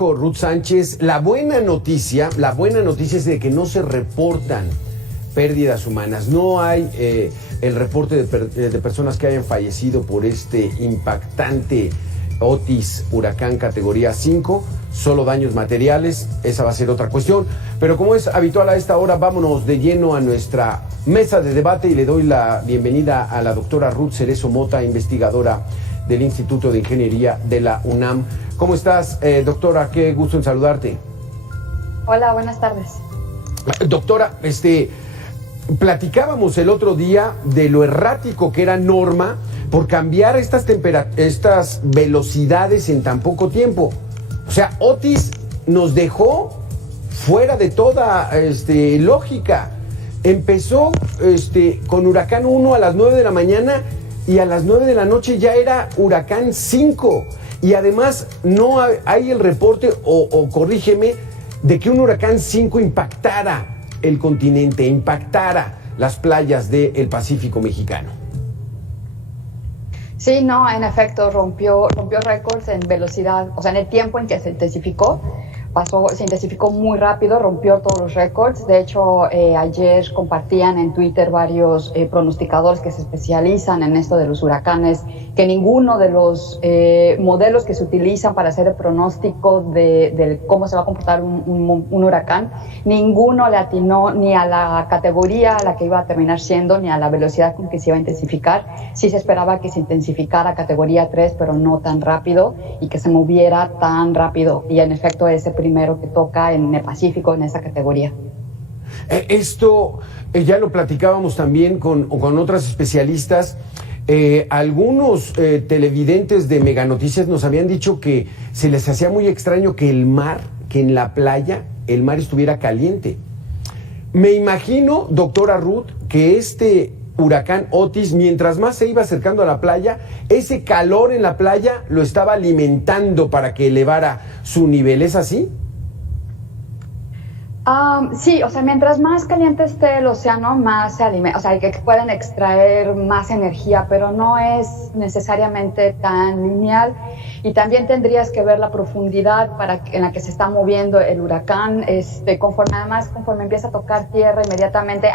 Ruth Sánchez, la buena noticia es de que no se reportan pérdidas humanas. No hay el reporte de personas que hayan fallecido por este impactante Otis huracán categoría 5, solo daños materiales. Esa va a ser otra cuestión. Pero como es habitual a esta hora, vámonos de lleno a nuestra mesa de debate y le doy la bienvenida a la doctora Ruth Cerezo Mota, investigadora del Instituto de Ingeniería de la UNAM. ¿Cómo estás, doctora? Qué gusto en saludarte. Hola, buenas tardes. Doctora, platicábamos el otro día de lo errático que era Norma por cambiar estas velocidades en tan poco tiempo. O sea, Otis nos dejó fuera de toda lógica. Empezó con Huracán 1 a las 9 de la mañana y a las 9 de la noche ya era Huracán 5. Y además no hay el reporte, o corrígeme, de que un Huracán 5 impactara el continente, impactara las playas del Pacífico mexicano. Sí, no, en efecto, rompió récords en velocidad, o sea, en el tiempo en que se intensificó. Se intensificó muy rápido, rompió todos los récords. De hecho, ayer compartían en Twitter varios pronosticadores que se especializan en esto de los huracanes, que ninguno de los modelos que se utilizan para hacer el pronóstico de cómo se va a comportar un huracán, ninguno le atinó ni a la categoría a la que iba a terminar siendo, ni a la velocidad con que se iba a intensificar. Sí se esperaba que se intensificara a categoría 3, pero no tan rápido, y que se moviera tan rápido. Y en efecto, ese primero que toca en el Pacífico en esa categoría. Esto ya lo platicábamos también con otras especialistas. Algunos televidentes de Mega Noticias nos habían dicho que se les hacía muy extraño que en la playa, el mar estuviera caliente. Me imagino, doctora Ruth, que este huracán Otis, mientras más se iba acercando a la playa, ese calor en la playa lo estaba alimentando para que elevara su nivel. ¿Es así? Sí, o sea, mientras más caliente esté el océano, más se alimenta, o sea, que pueden extraer más energía, pero no es necesariamente tan lineal. Y también tendrías que ver la profundidad en la que se está moviendo el huracán, conforme empieza a tocar tierra, inmediatamente,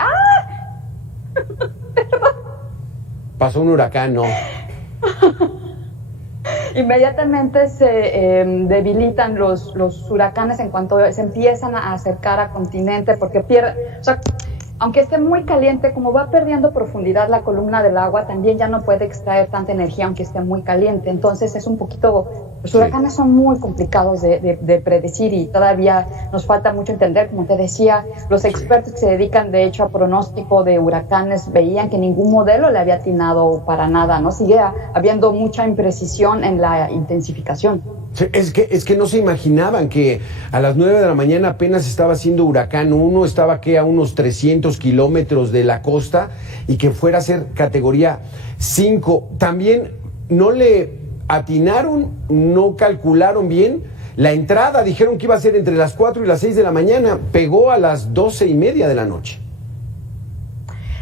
Pasó un huracán, ¿no? Inmediatamente se debilitan los huracanes en cuanto se empiezan a acercar a continente, porque o sea, aunque esté muy caliente, como va perdiendo profundidad la columna del agua, también ya no puede extraer tanta energía aunque esté muy caliente. Entonces es un poquito, los huracanes son muy complicados de predecir, y todavía nos falta mucho entender. Como te decía, los expertos que se dedican de hecho a pronóstico de huracanes veían que ningún modelo le había atinado para nada, ¿no? Sigue habiendo mucha imprecisión en la intensificación. Es que no se imaginaban que a las 9 de la mañana apenas estaba haciendo Huracán 1, estaba a unos 300 kilómetros de la costa, y que fuera a ser categoría 5. También no le atinaron, no calcularon bien la entrada. Dijeron que iba a ser entre las 4 y las 6 de la mañana, pegó a las 12:30 de la noche.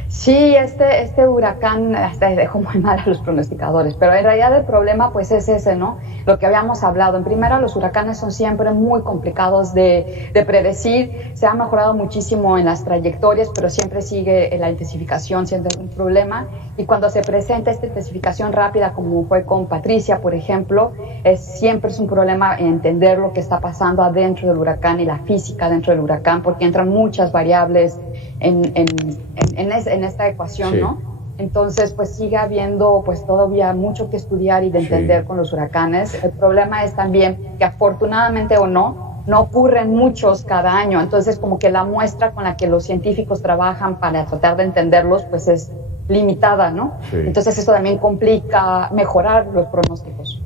Sí, este huracán dejó muy mal a los pronosticadores, pero en realidad el problema pues es ese, ¿no? Lo que habíamos hablado. En primera, los huracanes son siempre muy complicados de predecir. Se ha mejorado muchísimo en las trayectorias, pero siempre sigue la intensificación siendo un problema. Y cuando se presenta esta intensificación rápida, como fue con Patricia, por ejemplo, siempre es un problema entender lo que está pasando adentro del huracán y la física dentro del huracán, porque entran muchas variables en esta ecuación, sí, ¿no? Entonces, pues sigue habiendo pues todavía mucho que estudiar y de entender, sí, con los huracanes. El problema es también que, afortunadamente o no ocurren muchos cada año. Entonces, como que la muestra con la que los científicos trabajan para tratar de entenderlos, pues es limitada, ¿no? Sí. Entonces, esto también complica mejorar los pronósticos.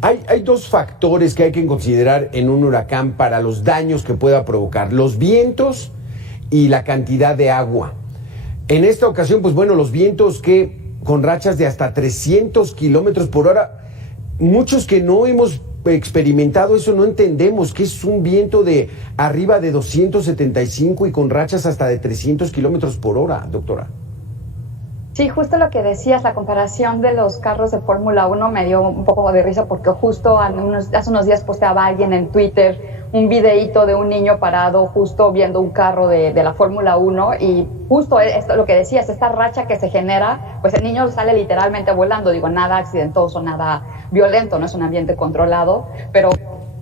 Hay dos factores que hay que considerar en un huracán para los daños que pueda provocar: los vientos y la cantidad de agua. En esta ocasión, pues bueno, los vientos que con rachas de hasta 300 kilómetros por hora, muchos que no hemos experimentado eso no entendemos que es un viento de arriba de 275 y con rachas hasta de 300 kilómetros por hora, doctora. Sí, justo lo que decías, la comparación de los carros de Fórmula 1 me dio un poco de risa porque justo hace unos días posteaba alguien en Twitter un videíto de un niño parado justo viendo un carro de la Fórmula 1 y justo esto, lo que decías, esta racha que se genera, pues el niño sale literalmente volando, digo, nada accidentoso, nada violento, no es un ambiente controlado, pero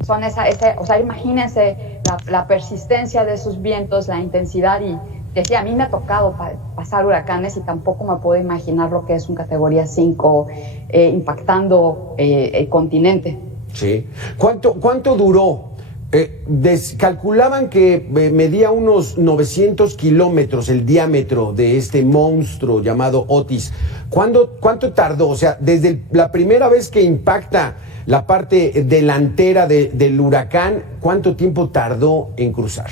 son o sea, imagínense la persistencia de esos vientos, la intensidad y decía, a mí me ha tocado pasar huracanes y tampoco me puedo imaginar lo que es un categoría 5 impactando el continente. Sí. ¿Cuánto duró? Calculaban que medía unos 900 kilómetros el diámetro de este monstruo llamado Otis. ¿Cuánto tardó? O sea, desde la primera vez que impacta la parte delantera del huracán, ¿cuánto tiempo tardó en cruzar?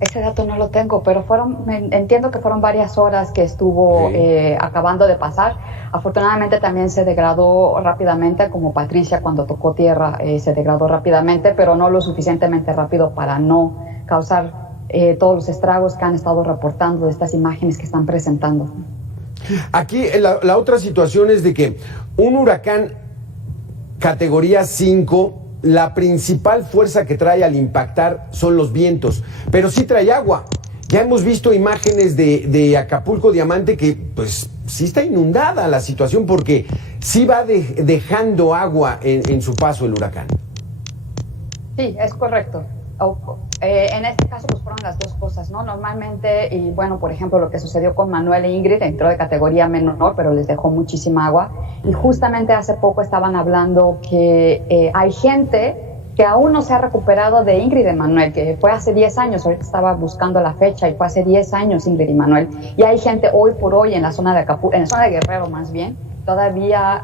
Ese dato no lo tengo, pero entiendo que fueron varias horas que estuvo acabando de pasar. Afortunadamente también se degradó rápidamente, como Patricia cuando tocó tierra se degradó rápidamente, pero no lo suficientemente rápido para no causar todos los estragos que han estado reportando de estas imágenes que están presentando. Aquí la otra situación es de que un huracán categoría 5, la principal fuerza que trae al impactar son los vientos, pero sí trae agua. Ya hemos visto imágenes de Acapulco Diamante que pues sí está inundada la situación porque sí va dejando agua en su paso el huracán. Sí, es correcto. En este caso pues fueron las dos cosas, ¿no? Normalmente, y bueno, por ejemplo, lo que sucedió con Manuel e Ingrid entró de categoría menor, pero les dejó muchísima agua. Y justamente hace poco estaban hablando que hay gente que aún no se ha recuperado de Ingrid y Manuel, que fue hace 10 años, ahorita estaba buscando la fecha, y fue hace 10 años Ingrid y Manuel. Y hay gente hoy por hoy en la zona de Acapulco, en la zona de Guerrero más bien, todavía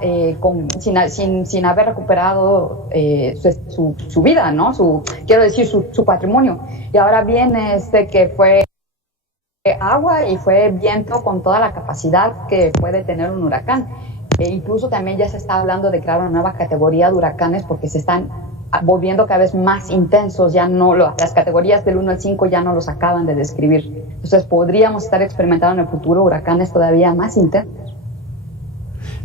sin haber recuperado su vida, ¿no? Quiero decir, su patrimonio. Y ahora viene que fue agua y fue viento con toda la capacidad que puede tener un huracán. Incluso también ya se está hablando de crear una nueva categoría de huracanes porque se están volviendo cada vez más intensos, ya no las categorías del 1 al 5 ya no los acaban de describir. Entonces podríamos estar experimentando en el futuro huracanes todavía más intensos.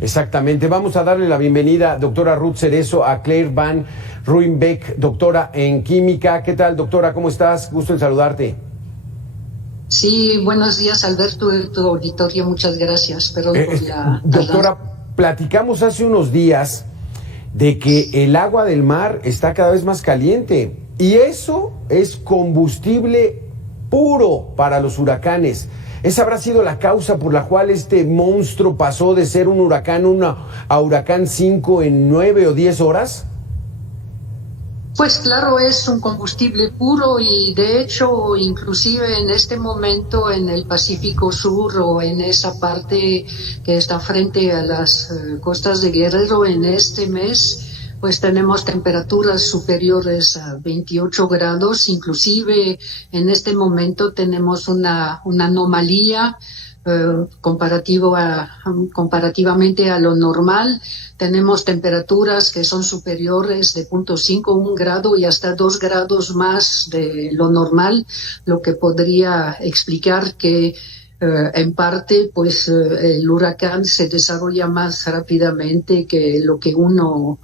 Exactamente. Vamos a darle la bienvenida, doctora Ruth Cerezo, a Claire Van Ruijbeek, doctora en química. ¿Qué tal, doctora? ¿Cómo estás? Gusto en saludarte. Sí, buenos días, Alberto, de tu auditorio. Muchas gracias. Perdón por la... Doctora, platicamos hace unos días de que el agua del mar está cada vez más caliente y eso es combustible puro para los huracanes. ¿Esa habrá sido la causa por la cual este monstruo pasó de ser un huracán a huracán 5 en 9 o 10 horas? Pues claro, es un combustible puro y de hecho inclusive en este momento en el Pacífico Sur o en esa parte que está frente a las costas de Guerrero en este mes, pues tenemos temperaturas superiores a 28 grados, inclusive en este momento tenemos una anomalía comparativamente a lo normal. Tenemos temperaturas que son superiores de 0.5, 1 grado y hasta 2 grados más de lo normal, lo que podría explicar que en parte pues el huracán se desarrolla más rápidamente que lo que uno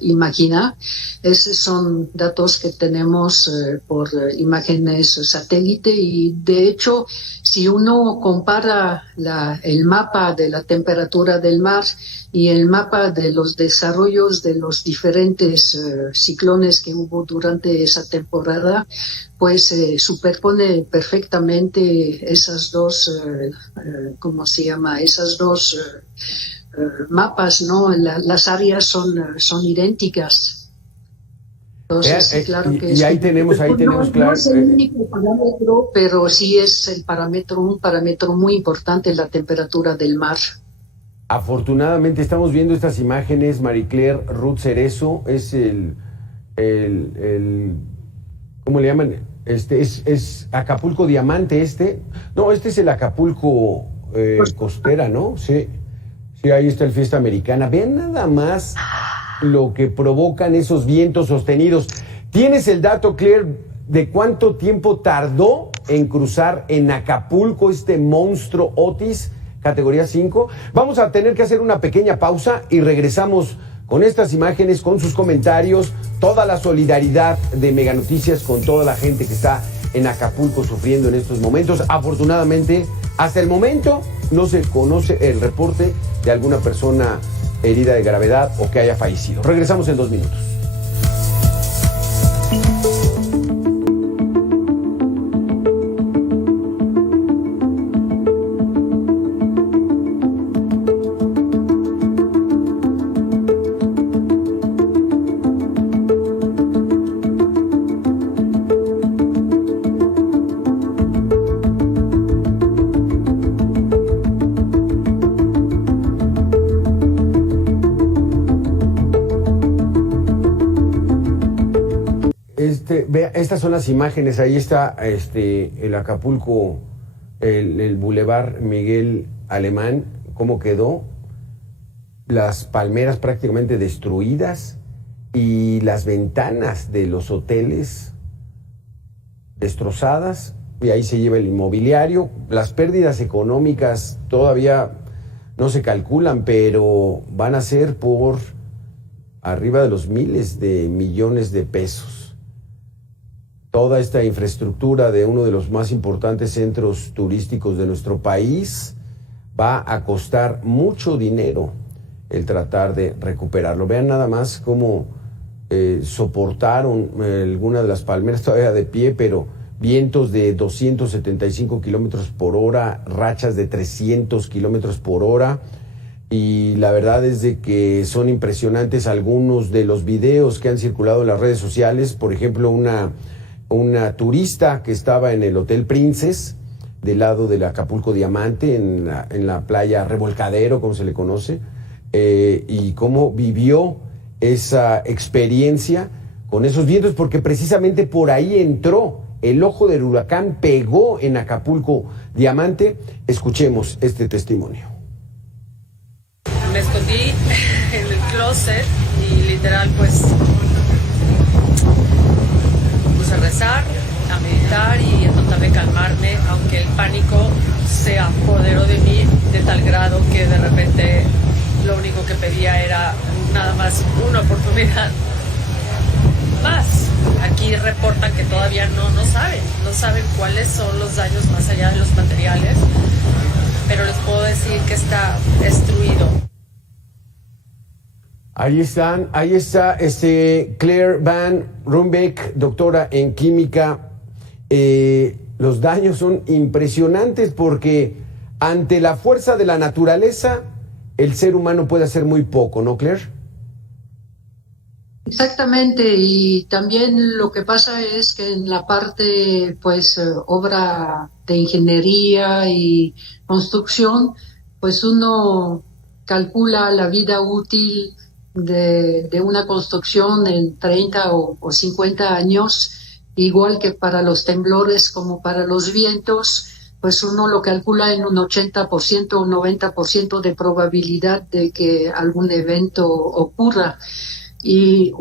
imagina. Esos son datos que tenemos por imágenes satélite y de hecho si uno compara el mapa de la temperatura del mar y el mapa de los desarrollos de los diferentes ciclones que hubo durante esa temporada, pues superpone perfectamente esas dos, esas dos mapas, ¿no? Las áreas son idénticas. Entonces, claro que y ahí tenemos claro. No es el único parámetro, pero sí es un parámetro muy importante, la temperatura del mar. Afortunadamente estamos viendo estas imágenes. Marie-Claire Ruth Cerezo es ¿cómo le llaman? Es Acapulco Diamante No, este es el Acapulco Costera, ¿no? Sí, ahí está el Fiesta Americana. Vean nada más lo que provocan esos vientos sostenidos. ¿Tienes el dato, Claire, de cuánto tiempo tardó en cruzar en Acapulco este monstruo Otis, categoría 5. Vamos a tener que hacer una pequeña pausa y regresamos con estas imágenes, con sus comentarios, toda la solidaridad de Mega Noticias con toda la gente que está en Acapulco sufriendo en estos momentos. Afortunadamente, hasta el momento no se conoce el reporte de alguna persona herida de gravedad o que haya fallecido. Regresamos en 2 minutos. Vea, estas son las imágenes. Ahí está el Acapulco, el Boulevard Miguel Alemán, cómo quedó, las palmeras prácticamente destruidas y las ventanas de los hoteles destrozadas, y ahí se lleva el inmobiliario. Las pérdidas económicas todavía no se calculan, pero van a ser por arriba de los miles de millones de pesos. Toda esta infraestructura de uno de los más importantes centros turísticos de nuestro país va a costar mucho dinero el tratar de recuperarlo. Vean nada más cómo soportaron algunas de las palmeras todavía de pie, pero vientos de 275 kilómetros por hora, rachas de 300 kilómetros por hora. Y la verdad es de que son impresionantes algunos de los videos que han circulado en las redes sociales. Por ejemplo, una turista que estaba en el Hotel Princess, del lado del Acapulco Diamante, en la playa Revolcadero, como se le conoce, y cómo vivió esa experiencia con esos vientos, porque precisamente por ahí entró el ojo del huracán, pegó en Acapulco Diamante. Escuchemos este testimonio. Me escondí en el closet y literal pues a rezar, a meditar y a tratar de calmarme, aunque el pánico se apoderó de mí de tal grado que de repente lo único que pedía era nada más una oportunidad más. Aquí reportan que todavía no saben cuáles son los daños más allá de los materiales, pero les puedo decir que está destruido. Ahí está Claire Van Rumbeck, doctora en química. Los daños son impresionantes porque ante la fuerza de la naturaleza, el ser humano puede hacer muy poco, ¿no, Claire? Exactamente, y también lo que pasa es que en la parte, pues, obra de ingeniería y construcción, pues uno calcula la vida útil de una construcción en 30 o 50 años, igual que para los temblores como para los vientos, pues uno lo calcula en un 80% o 90% de probabilidad de que algún evento ocurra. Y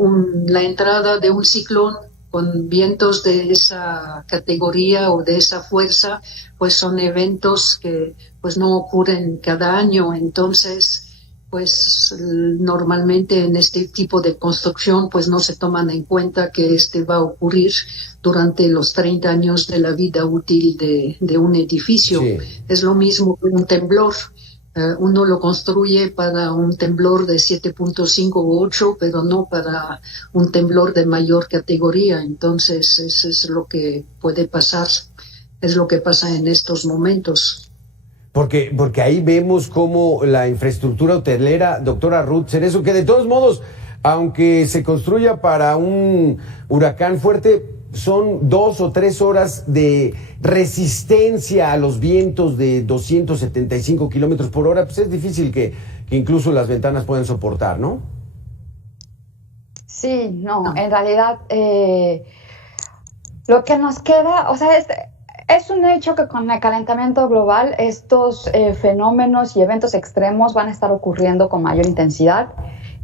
la entrada de un ciclón con vientos de esa categoría o de esa fuerza, pues son eventos que pues no ocurren cada año. Entonces, pues normalmente en este tipo de construcción pues no se toman en cuenta que va a ocurrir durante los 30 años de la vida útil de un edificio. Sí. Es lo mismo que un temblor. Uno lo construye para un temblor de 7.5 u 8, pero no para un temblor de mayor categoría. Entonces, eso es lo que puede pasar, es lo que pasa en estos momentos. Porque ahí vemos cómo la infraestructura hotelera, doctora Ruth Cerezo, que de todos modos, aunque se construya para un huracán fuerte, son 2 o 3 horas de resistencia a los vientos de 275 kilómetros por hora, pues es difícil que incluso las ventanas puedan soportar, ¿no? Sí, no. En realidad lo que nos queda, o sea, es un hecho que con el calentamiento global estos fenómenos y eventos extremos van a estar ocurriendo con mayor intensidad.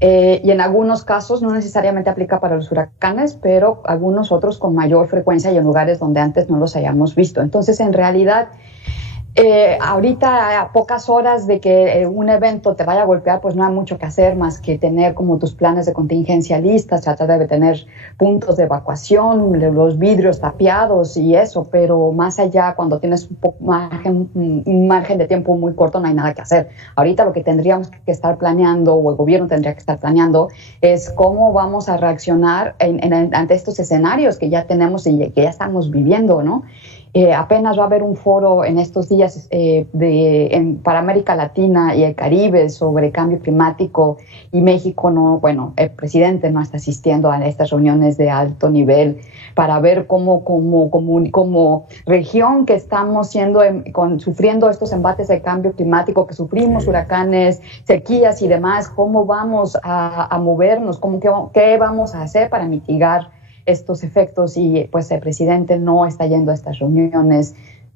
Y en algunos casos no necesariamente aplica para los huracanes, pero algunos otros con mayor frecuencia y en lugares donde antes no los hayamos visto. Entonces, en realidad, ahorita a pocas horas de que un evento te vaya a golpear, pues no hay mucho que hacer más que tener como tus planes de contingencia listas, tratar de tener puntos de evacuación, los vidrios tapiados y eso, pero más allá, cuando tienes un margen de tiempo muy corto, no hay nada que hacer. Ahorita lo que tendríamos que estar planeando, o el gobierno tendría que estar planeando, es cómo vamos a reaccionar ante estos escenarios que ya tenemos y que ya estamos viviendo, ¿no? Apenas va a haber un foro en estos días para América Latina y el Caribe sobre cambio climático, y México el presidente no está asistiendo a estas reuniones de alto nivel para ver como región que estamos sufriendo estos embates de cambio climático, que sufrimos huracanes, sequías y demás, cómo vamos a movernos, qué vamos a hacer para mitigar estos efectos, y pues el presidente no está yendo a estas reuniones.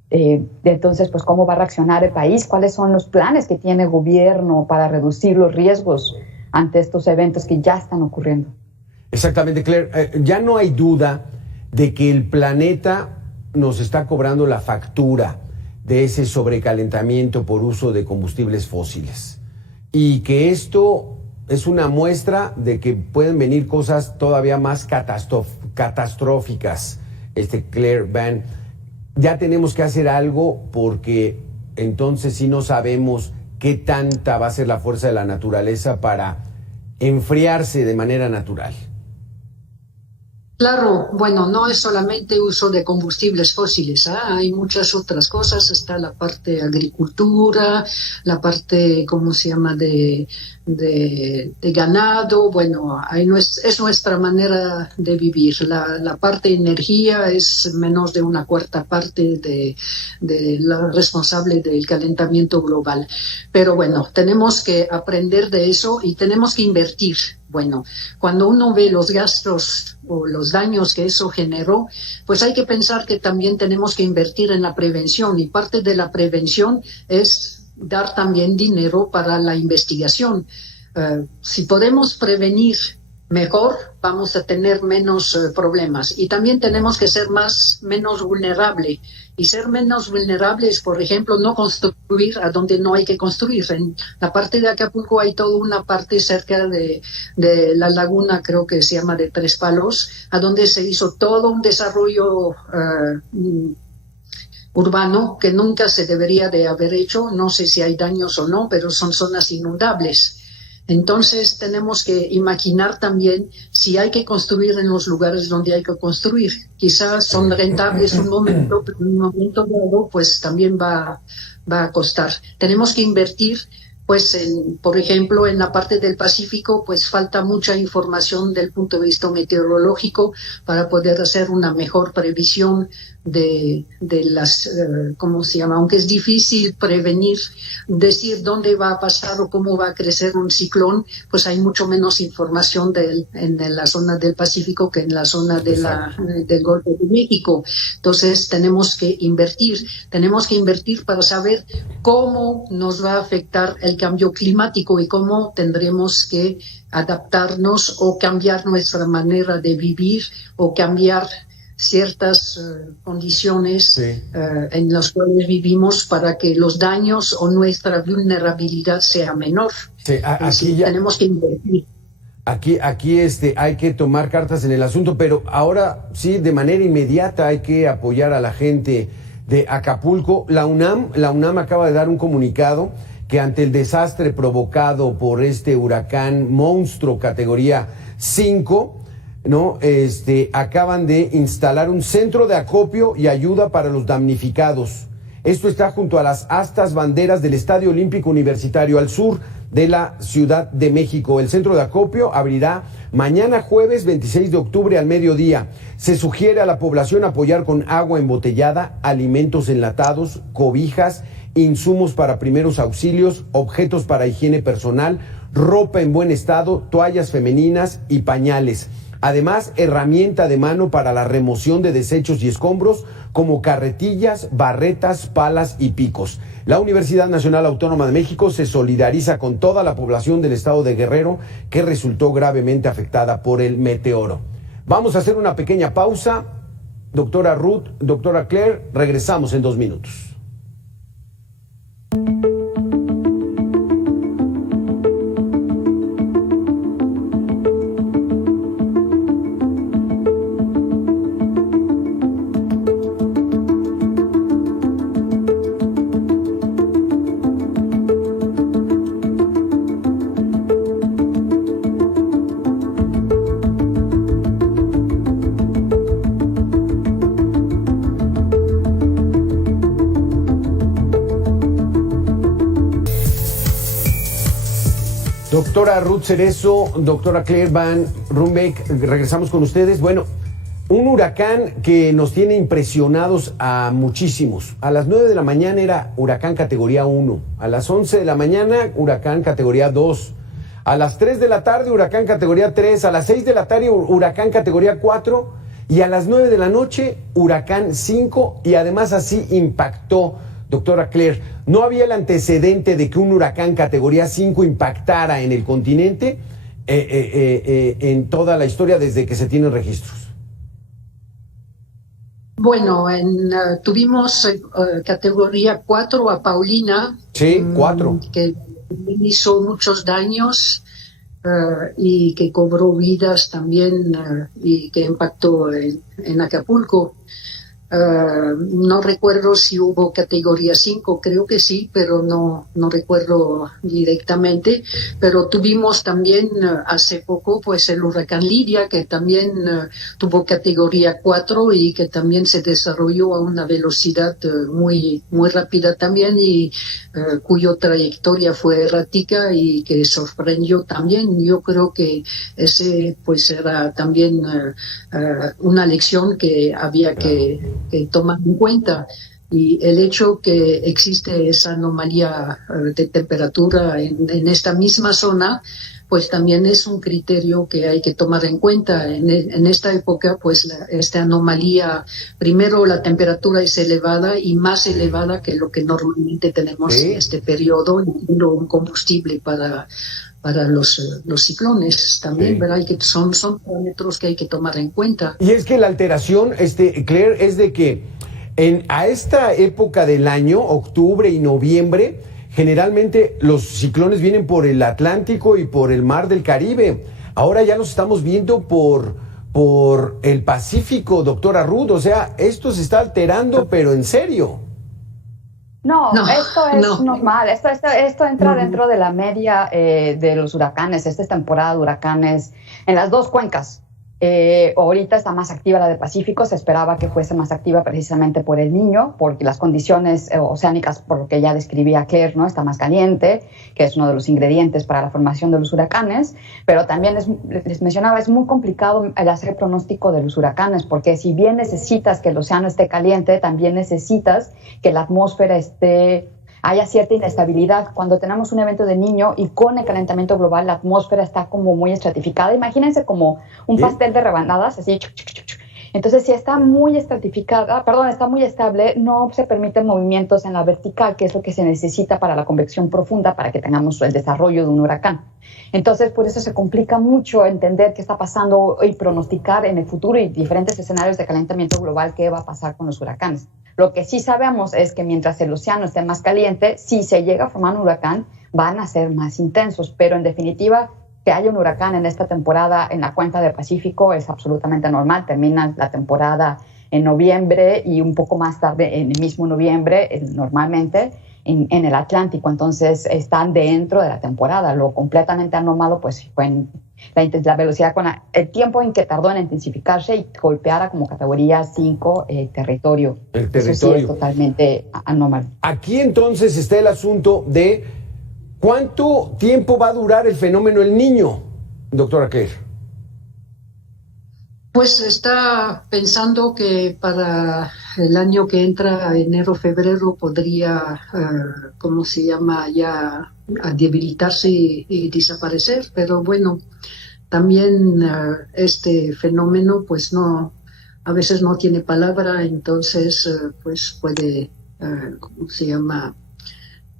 Entonces, pues, ¿cómo va a reaccionar el país? ¿Cuáles son los planes que tiene el gobierno para reducir los riesgos ante estos eventos que ya están ocurriendo? Exactamente, Claire. Ya no hay duda de que el planeta nos está cobrando la factura de ese sobrecalentamiento por uso de combustibles fósiles, y que esto es una muestra de que pueden venir cosas todavía más catastróficas. Claire Van, ya tenemos que hacer algo, porque entonces sí no sabemos qué tanta va a ser la fuerza de la naturaleza para enfriarse de manera natural. Claro, bueno, no es solamente uso de combustibles fósiles, hay muchas otras cosas. Está la parte de agricultura, la parte, ¿cómo se llama?, de ganado. Bueno, es nuestra manera de vivir. La parte de energía es menos de una cuarta parte de la responsable del calentamiento global. Pero bueno, tenemos que aprender de eso y tenemos que invertir. Bueno, cuando uno ve los gastos o los daños que eso generó, pues hay que pensar que también tenemos que invertir en la prevención, y parte de la prevención es dar también dinero para la investigación. Si podemos prevenir mejor, vamos a tener menos problemas, y también tenemos que ser menos vulnerables. Y ser menos vulnerables, por ejemplo, no construir a donde no hay que construir. En la parte de Acapulco hay toda una parte cerca de la laguna, creo que se llama de Tres Palos, a donde se hizo todo un desarrollo urbano que nunca se debería de haber hecho. No sé si hay daños o no, pero son zonas inundables. Entonces tenemos que imaginar también si hay que construir en los lugares donde hay que construir. Quizás son rentables un momento, pero en un momento dado pues también va a costar. Tenemos que invertir, pues, por ejemplo, en la parte del Pacífico, pues falta mucha información del punto de vista meteorológico para poder hacer una mejor previsión de las, ¿cómo se llama? Aunque es difícil prevenir, decir dónde va a pasar o cómo va a crecer un ciclón, pues hay mucho menos información en la zona del Pacífico que en la zona del Golfo de México. Entonces tenemos que invertir para saber cómo nos va a afectar el cambio climático y cómo tendremos que adaptarnos o cambiar nuestra manera de vivir o cambiar ciertas condiciones en las cuales vivimos para que los daños o nuestra vulnerabilidad sea menor. Sí, aquí ya tenemos que invertir. Aquí hay que tomar cartas en el asunto, pero ahora sí, de manera inmediata hay que apoyar a la gente de Acapulco. La UNAM acaba de dar un comunicado que ante el desastre provocado por este huracán monstruo categoría 5, ¿no? Acaban de instalar un centro de acopio y ayuda para los damnificados. Esto está junto a las astas banderas del Estadio Olímpico Universitario al sur de la Ciudad de México. El centro de acopio abrirá mañana jueves 26 de octubre al mediodía. Se sugiere a la población apoyar con agua embotellada, alimentos enlatados, cobijas, insumos para primeros auxilios, objetos para higiene personal, ropa en buen estado, toallas femeninas y pañales. Además, herramienta de mano para la remoción de desechos y escombros como carretillas, barretas, palas y picos. La Universidad Nacional Autónoma de México se solidariza con toda la población del estado de Guerrero que resultó gravemente afectada por el meteoro. Vamos a hacer una pequeña pausa. Doctora Ruth, doctora Claire, regresamos en 2 minutos. Doctora Ruth Cerezo, doctora Claire Van Rumbek, regresamos con ustedes. Bueno, un huracán que nos tiene impresionados a muchísimos. A las 9 de la mañana era huracán categoría 1, a las 11 de la mañana huracán categoría 2, a las 3 de la tarde huracán categoría 3, a las 6 de la tarde huracán categoría 4 y a las 9 de la noche huracán 5 y además así impactó. Doctora Claire, ¿no había el antecedente de que un huracán categoría 5 impactara en el continente en toda la historia desde que se tienen registros? Bueno, tuvimos categoría 4 a Paulina. Sí, 4. Que hizo muchos daños y que cobró vidas también y que impactó en Acapulco. No recuerdo si hubo categoría 5, creo que sí, pero no recuerdo directamente. Pero tuvimos también hace poco pues el huracán Lidia, que también tuvo categoría 4 y que también se desarrolló a una velocidad muy rápida también y cuyo trayectoria fue errática y que sorprendió también. Yo creo que ese pues era también una lección que había que tomar en cuenta, y el hecho que existe esa anomalía de temperatura en esta misma zona pues también es un criterio que hay que tomar en cuenta. En esta época pues esta anomalía, primero la temperatura es elevada y más elevada que lo que normalmente tenemos en este periodo, y un combustible para los ciclones también, ¿verdad? Y que son parámetros que hay que tomar en cuenta. Y es que la alteración, Claire, es de que a esta época del año, octubre y noviembre, generalmente los ciclones vienen por el Atlántico y por el Mar del Caribe. Ahora ya los estamos viendo por el Pacífico, doctora Ruth. O sea, esto se está alterando, pero en serio. No, esto es normal. Esto entra dentro de la media de los huracanes. Esta es temporada de huracanes en las dos cuencas. Ahorita está más activa la de Pacífico. Se esperaba que fuese más activa precisamente por el Niño, porque las condiciones oceánicas, por lo que ya describía Claire, ¿no? Está más caliente, que es uno de los ingredientes para la formación de los huracanes. Pero también les mencionaba, es muy complicado el hacer pronóstico de los huracanes, porque si bien necesitas que el océano esté caliente, también necesitas que la atmósfera haya cierta inestabilidad. Cuando tenemos un evento de Niño y con el calentamiento global, la atmósfera está como muy estratificada. Imagínense como un pastel de rebanadas, así. Entonces, si está muy estratificada, está muy estable, no se permiten movimientos en la vertical, que es lo que se necesita para la convección profunda, para que tengamos el desarrollo de un huracán. Entonces, por eso se complica mucho entender qué está pasando y pronosticar en el futuro y diferentes escenarios de calentamiento global qué va a pasar con los huracanes. Lo que sí sabemos es que mientras el océano esté más caliente, si se llega a formar un huracán, van a ser más intensos, pero en definitiva, que haya un huracán en esta temporada en la cuenca del Pacífico es absolutamente normal. Termina la temporada en noviembre y un poco más tarde, en el mismo noviembre, normalmente en el Atlántico. Entonces están dentro de la temporada. Lo completamente anómalo pues fue en la velocidad, con el tiempo en que tardó en intensificarse y golpeara como categoría 5 el territorio. El territorio. Eso sí es totalmente anómalo. Aquí entonces está el asunto de ¿cuánto tiempo va a durar el fenómeno El Niño, doctora Claire? Pues está pensando que para el año que entra, enero, febrero, podría, ya a debilitarse y desaparecer. Pero bueno, también este fenómeno pues no, a veces no tiene palabra, entonces pues puede, ¿cómo se llama?,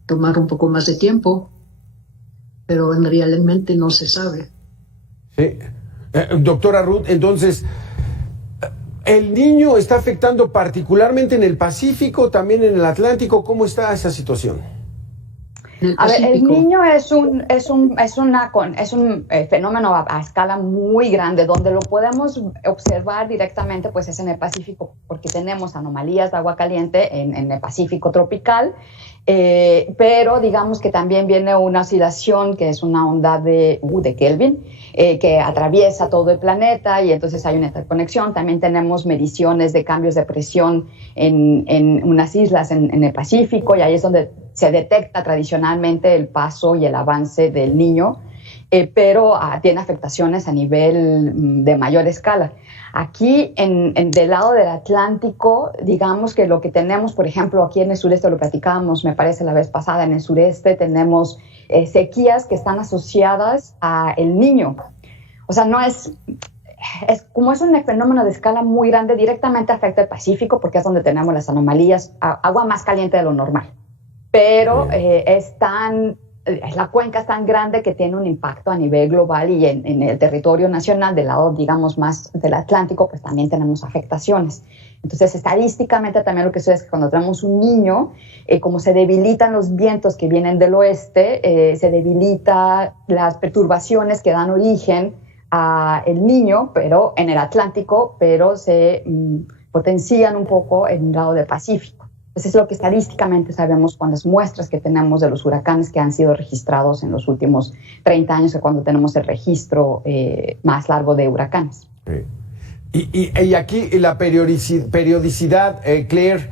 tomar un poco más de tiempo, pero realmente no se sabe. Sí. Doctora Ruth, entonces, ¿el niño está afectando particularmente en el Pacífico, también en el Atlántico? ¿Cómo está esa situación? A ver, el niño es un fenómeno a escala muy grande, donde lo podemos observar directamente, pues es en el Pacífico, porque tenemos anomalías de agua caliente en el Pacífico tropical, pero digamos que también viene una oscilación, que es una onda de Kelvin, que atraviesa todo el planeta, y entonces hay una interconexión. También tenemos mediciones de cambios de presión en unas islas en el Pacífico, y ahí es donde se detecta tradicionalmente el paso y el avance del niño, pero tiene afectaciones a nivel de mayor escala. Aquí, del lado del Atlántico, digamos que lo que tenemos, por ejemplo, aquí en el sureste, lo platicábamos, me parece, la vez pasada, en el sureste tenemos sequías que están asociadas a el Niño. O sea, no es como es un fenómeno de escala muy grande, directamente afecta el Pacífico, porque es donde tenemos las anomalías, agua más caliente de lo normal. Pero la cuenca es tan grande que tiene un impacto a nivel global, y en el territorio nacional, del lado, digamos, más del Atlántico, pues también tenemos afectaciones. Entonces, estadísticamente también lo que sucede es que cuando tenemos un niño, como se debilitan los vientos que vienen del oeste, se debilitan las perturbaciones que dan origen a el niño, pero en el Atlántico, pero se potencian un poco en el lado del Pacífico. Eso es lo que estadísticamente sabemos con las muestras que tenemos de los huracanes que han sido registrados en los últimos 30 años, que cuando tenemos el registro más largo de huracanes. Sí. Y aquí la periodicidad, Claire,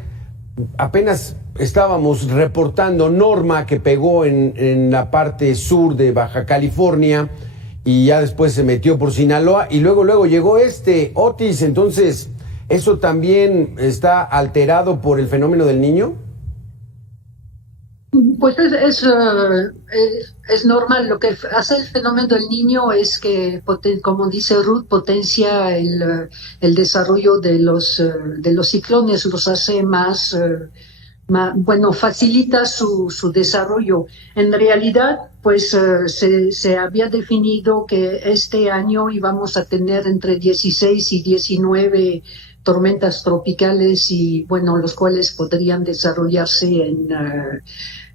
apenas estábamos reportando Norma, que pegó en la parte sur de Baja California, y ya después se metió por Sinaloa, y luego llegó Otis. Entonces, ¿eso también está alterado por el fenómeno del Niño? Pues es normal. Lo que hace el fenómeno del Niño es que, como dice Ruth, potencia el desarrollo de los ciclones, los hace más, bueno, facilita su desarrollo. En realidad, pues se había definido que este año íbamos a tener entre 16 y 19 tormentas tropicales, y bueno, los cuales podrían desarrollarse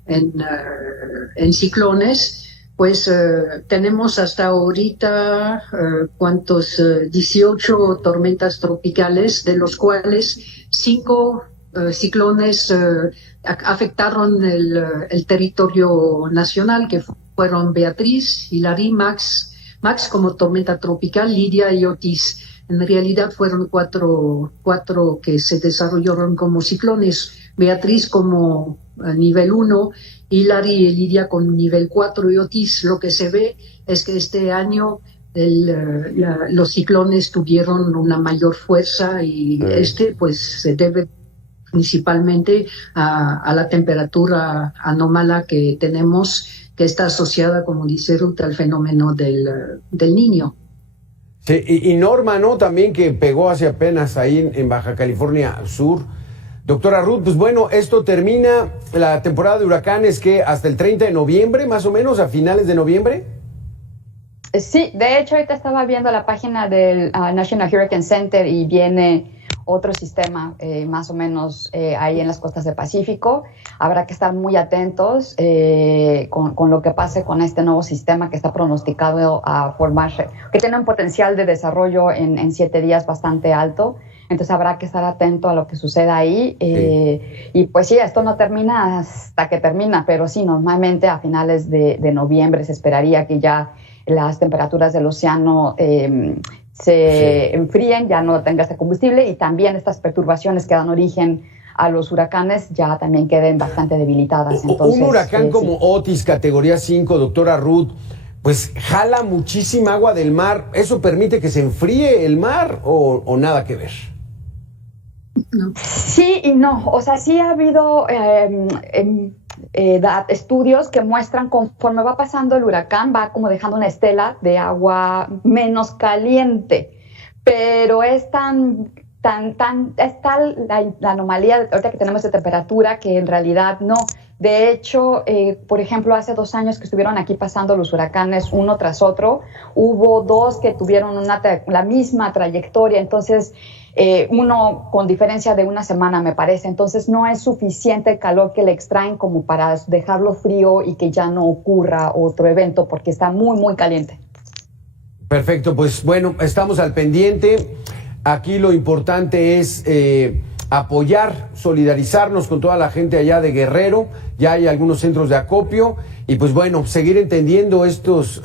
en ciclones. Pues tenemos hasta ahorita 18 tormentas tropicales, de los cuales 5 ciclones afectaron el territorio nacional, que fueron Beatriz, Hilary, Max como tormenta tropical, Lidia y Otis. En realidad fueron cuatro que se desarrollaron como ciclones: Beatriz como nivel 1, Hilary y Lidia con nivel 4, y Otis. Lo que se ve es que este año los ciclones tuvieron una mayor fuerza, y pues se debe principalmente a la temperatura anómala que tenemos, que está asociada, como dice Ruth, al fenómeno del Niño. Sí, y Norma, ¿no? También, que pegó hace apenas ahí en Baja California Sur. Doctora Ruth, pues bueno, esto termina la temporada de huracanes, que hasta el 30 de noviembre, más o menos, a finales de noviembre. Sí, de hecho, ahorita estaba viendo la página del National Hurricane Center, y viene otro sistema más o menos ahí en las costas del Pacífico. Habrá que estar muy atentos con lo que pase con este nuevo sistema que está pronosticado a formarse, que tiene un potencial de desarrollo en 7 días bastante alto. Entonces habrá que estar atento a lo que suceda ahí. Y pues sí, esto no termina hasta que termina, pero sí, normalmente a finales de noviembre se esperaría que ya las temperaturas del océano se enfríen, ya no tenga este combustible, y también estas perturbaciones que dan origen a los huracanes ya también queden bastante debilitadas. Entonces, un huracán como Otis, categoría 5, doctora Ruth, pues jala muchísima agua del mar. ¿Eso permite que se enfríe el mar o nada que ver? No. Sí y no. O sea, sí ha habido estudios que muestran conforme va pasando el huracán, va como dejando una estela de agua menos caliente. Pero es está la anomalía ahorita que tenemos de temperatura que en realidad no. De hecho, por ejemplo, hace 2 años que estuvieron aquí pasando los huracanes uno tras otro, hubo 2 que tuvieron la misma trayectoria, entonces uno con diferencia de 1 semana me parece, entonces no es suficiente el calor que le extraen como para dejarlo frío y que ya no ocurra otro evento porque está muy, muy caliente. Perfecto, pues bueno, estamos al pendiente. Aquí lo importante es apoyar, solidarizarnos con toda la gente allá de Guerrero. Ya hay algunos centros de acopio y pues bueno, seguir entendiendo estos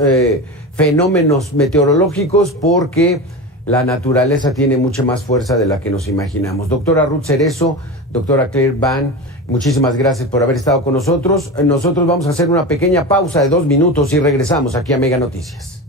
fenómenos meteorológicos porque la naturaleza tiene mucha más fuerza de la que nos imaginamos. Doctora Ruth Cerezo, doctora Claire Ban, muchísimas gracias por haber estado con nosotros. Nosotros vamos a hacer una pequeña pausa de 2 minutos y regresamos aquí a Mega Noticias.